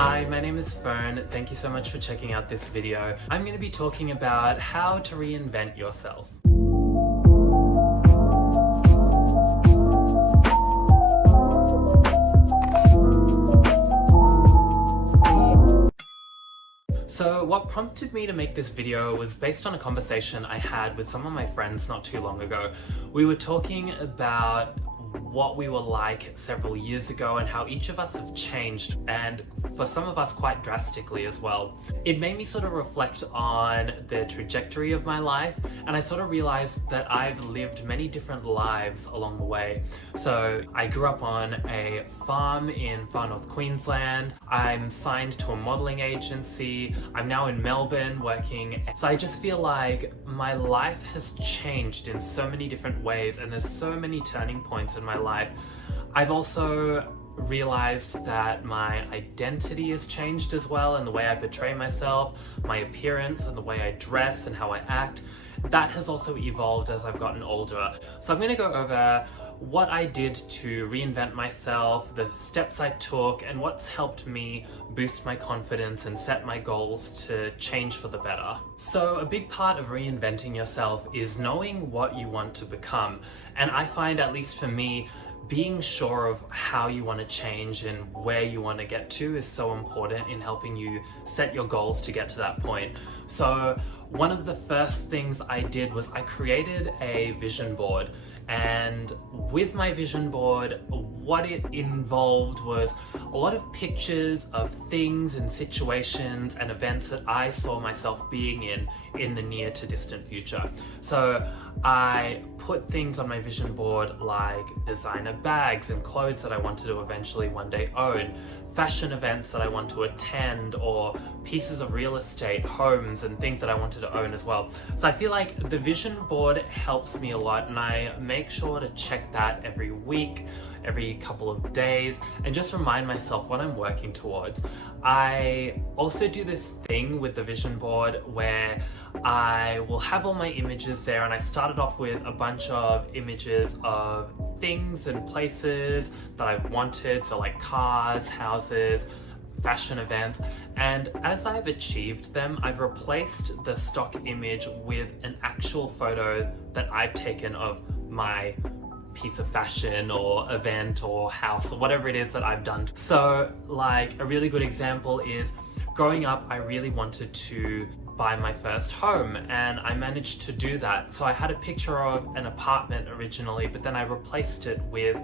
Hi, my name is Fern. Thank you so much for checking out this video. I'm going to be talking about how to reinvent yourself. So what prompted me to make this video was based on a conversation I had with some of my friends not too long ago. We were talking about what we were like several years ago and how each of us have changed, and for some of us quite drastically as well. It made me sort of reflect on the trajectory of my life, and I sort of realized that I've lived many different lives along the way. So I grew up on a farm in far north Queensland. I'm signed to a modeling agency. I'm now in Melbourne working. So I just feel like my life has changed in so many different ways, and there's so many turning points in my life. I've also realized that my identity has changed as well, and the way I portray myself, my appearance and the way I dress and how I act, that has also evolved as I've gotten older. So I'm going to go over what I did to reinvent myself, the steps I took, and what's helped me boost my confidence and set my goals to change for the better. So a big part of reinventing yourself is knowing what you want to become. And I find, at least for me, being sure of how you want to change and where you want to get to is so important in helping you set your goals to get to that point. So one of the first things I did was I created a vision board. And with my vision board, what it involved was a lot of pictures of things and situations and events that I saw myself being in the near to distant future. So I put things on my vision board like designer bags and clothes that I wanted to eventually one day own, fashion events that I want to attend, or pieces of real estate, homes and things that I wanted to own as well. So I feel like the vision board helps me a lot, and I make sure to check that every week, every couple of days, and just remind myself what I'm working towards. I also do this thing with the vision board where I will have all my images there, and I started off with a bunch of images of things and places that I've wanted, so like cars, houses, fashion events, and as I've achieved them, I've replaced the stock image with an actual photo that I've taken of my piece of fashion or event or house or whatever it is that I've done. So like a really good example is growing up, I really wanted to buy my first home, and I managed to do that. So I had a picture of an apartment originally, but then I replaced it with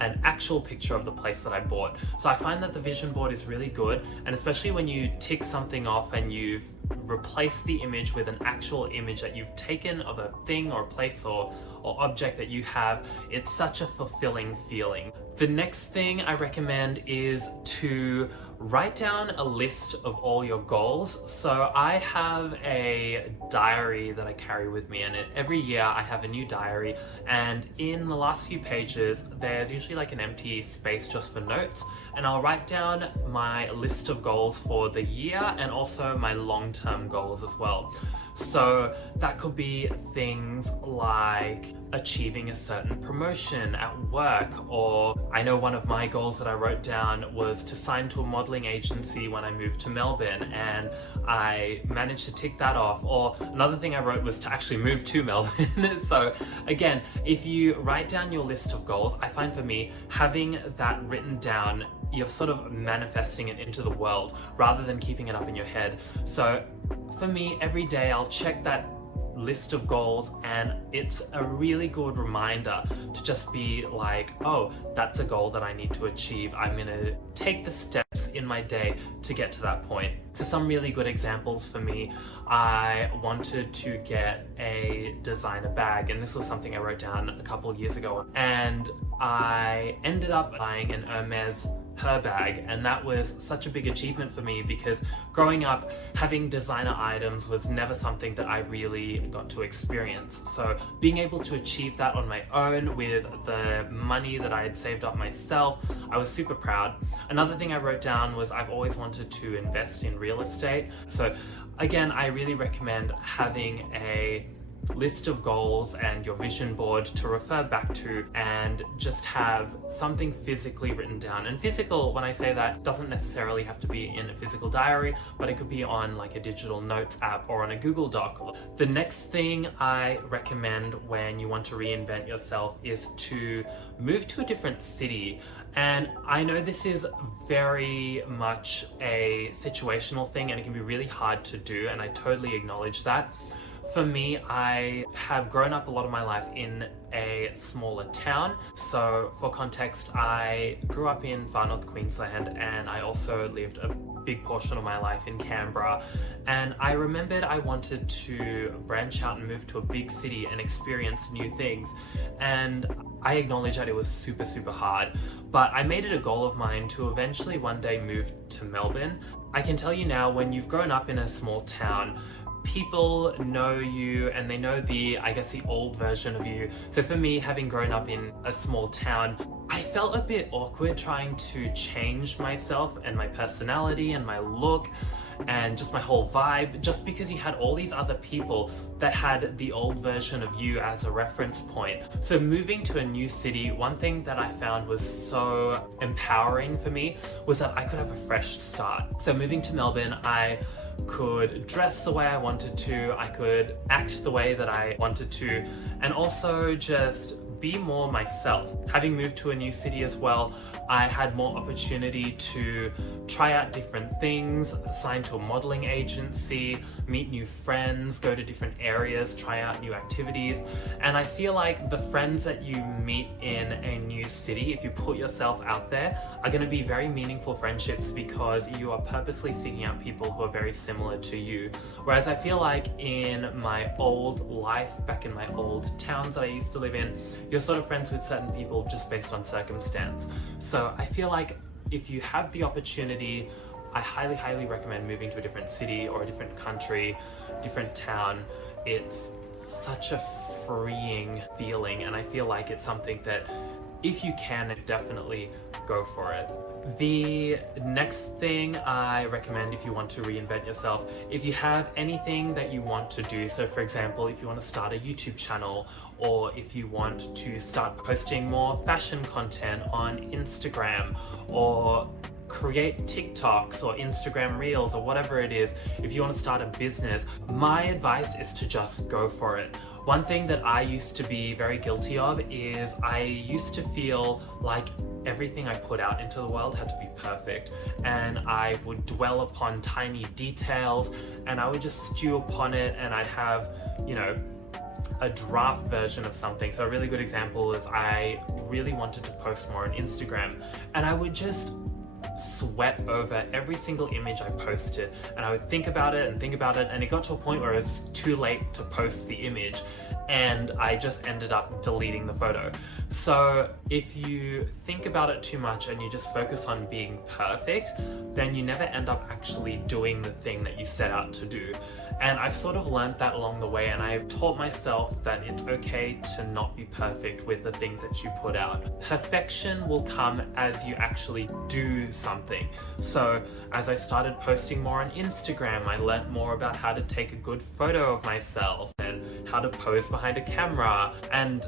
an actual picture of the place that I bought. So I find that the vision board is really good, and especially when you tick something off and you've replaced the image with an actual image that you've taken of a thing or place or object that you have, it's such a fulfilling feeling. The next thing I recommend is to write down a list of all your goals. So I have a diary that I carry with me, and every year I have a new diary, and in the last few pages there's usually like an empty space just for notes, and I'll write down my list of goals for the year and also my long-term goals as well. So that could be things like achieving a certain promotion at work, or I know one of my goals that I wrote down was to sign to a modeling agency when I moved to Melbourne, and I managed to tick that off. Or another thing I wrote was to actually move to Melbourne. So again, if you write down your list of goals, I find for me, having that written down, you're sort of manifesting it into the world rather than keeping it up in your head. So for me, every day I'll check that list of goals, and it's a really good reminder to just be like, oh, that's a goal that I need to achieve. I'm gonna take the steps in my day to get to that point. So some really good examples for me, I wanted to get a designer bag, and this was something I wrote down a couple of years ago, and I ended up buying an Hermes her bag, and that was such a big achievement for me because growing up, having designer items was never something that I really got to experience. So being able to achieve that on my own with the money that I had saved up myself, I was super proud. Another thing I wrote down was I've always wanted to invest in real estate. So again, I really recommend having a list of goals and your vision board to refer back to, and just have something physically written down. And physical, when I say that, doesn't necessarily have to be in a physical diary, but it could be on like a digital notes app or on a Google Doc. The next thing I recommend when you want to reinvent yourself is to move to a different city. And I know this is very much a situational thing and it can be really hard to do, and I totally acknowledge that. For me, I have grown up a lot of my life in a smaller town. So for context, I grew up in far north Queensland, and I also lived a big portion of my life in Canberra. And I remembered I wanted to branch out and move to a big city and experience new things. And I acknowledge that it was super, super hard, but I made it a goal of mine to eventually one day move to Melbourne. I can tell you now, when you've grown up in a small town, people know you and they know the old version of you. So for me, having grown up in a small town, I felt a bit awkward trying to change myself and my personality and my look and just my whole vibe, just because you had all these other people that had the old version of you as a reference point. So moving to a new city, one thing that I found was so empowering for me was that I could have a fresh start. So moving to Melbourne, I could dress the way I wanted to, I could act the way that I wanted to, and also just be more myself. Having moved to a new city as well, I had more opportunity to try out different things, sign to a modeling agency, meet new friends, go to different areas, try out new activities. And I feel like the friends that you meet in a new city, if you put yourself out there, are going to be very meaningful friendships because you are purposely seeking out people who are very similar to you. Whereas I feel like in my old life, back in my old towns that I used to live in, you're sort of friends with certain people just based on circumstance. So I feel like if you have the opportunity, I highly, highly recommend moving to a different city or a different country, different town. It's such a freeing feeling, and I feel like it's something that if you can, definitely go for it. The next thing I recommend if you want to reinvent yourself, if you have anything that you want to do, so for example, if you want to start a YouTube channel, or if you want to start posting more fashion content on Instagram, or create TikToks or Instagram Reels or whatever it is, if you want to start a business, my advice is to just go for it. One thing that I used to be very guilty of is I used to feel like everything I put out into the world had to be perfect, and I would dwell upon tiny details and I would just stew upon it, and I'd have, a draft version of something. So a really good example is I really wanted to post more on Instagram, and I would just sweat over every single image I posted, and I would think about it, and it got to a point where it was too late to post the image and I just ended up deleting the photo. So if you think about it too much and you just focus on being perfect, then you never end up actually doing the thing that you set out to do. And I've sort of learned that along the way, and I've taught myself that it's okay to not be perfect with the things that you put out. Perfection will come as you actually do something. So as I started posting more on Instagram, I learned more about how to take a good photo of myself and how to pose behind a camera. And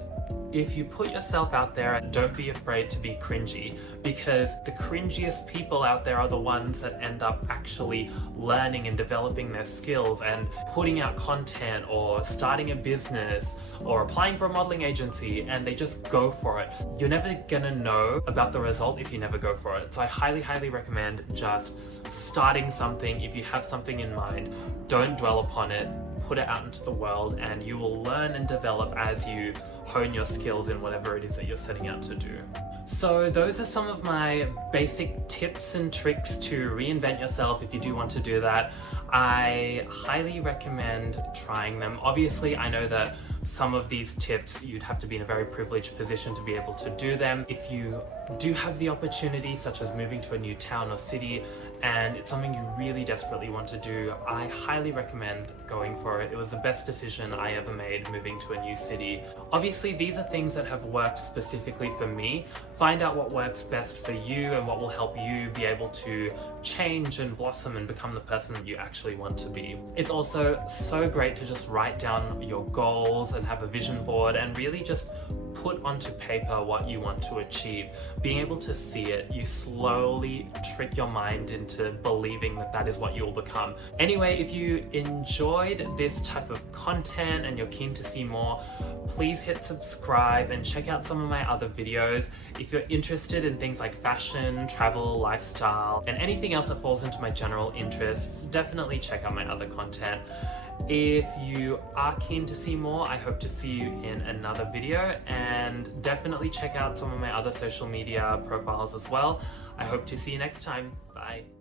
if you put yourself out there, don't be afraid to be cringy, because the cringiest people out there are the ones that end up actually learning and developing their skills and putting out content or starting a business or applying for a modeling agency, and they just go for it. You're never gonna know about the result if you never go for it. So I highly, highly recommend just starting something. If you have something in mind, don't dwell upon it. Put it out into the world, and you will learn and develop as you hone your skills in whatever it is that you're setting out to do. So those are some of my basic tips and tricks to reinvent yourself if you do want to do that. I highly recommend trying them. Obviously, I know that some of these tips you'd have to be in a very privileged position to be able to do them. If you do have the opportunity, such as moving to a new town or city, and it's something you really desperately want to do, I highly recommend going for it. It was the best decision I ever made, moving to a new city. Obviously, these are things that have worked specifically for me. Find out what works best for you and what will help you be able to change and blossom and become the person that you actually want to be. It's also so great to just write down your goals and have a vision board and really just put onto paper what you want to achieve. Being able to see it, you slowly trick your mind into believing that that is what you'll become. Anyway, if you enjoyed this type of content and you're keen to see more, please hit subscribe and check out some of my other videos. If you're interested in things like fashion, travel, lifestyle, and anything else that falls into my general interests, definitely check out my other content. If you are keen to see more, I hope to see you in another video, and definitely check out some of my other social media profiles as well. I hope to see you next time. Bye.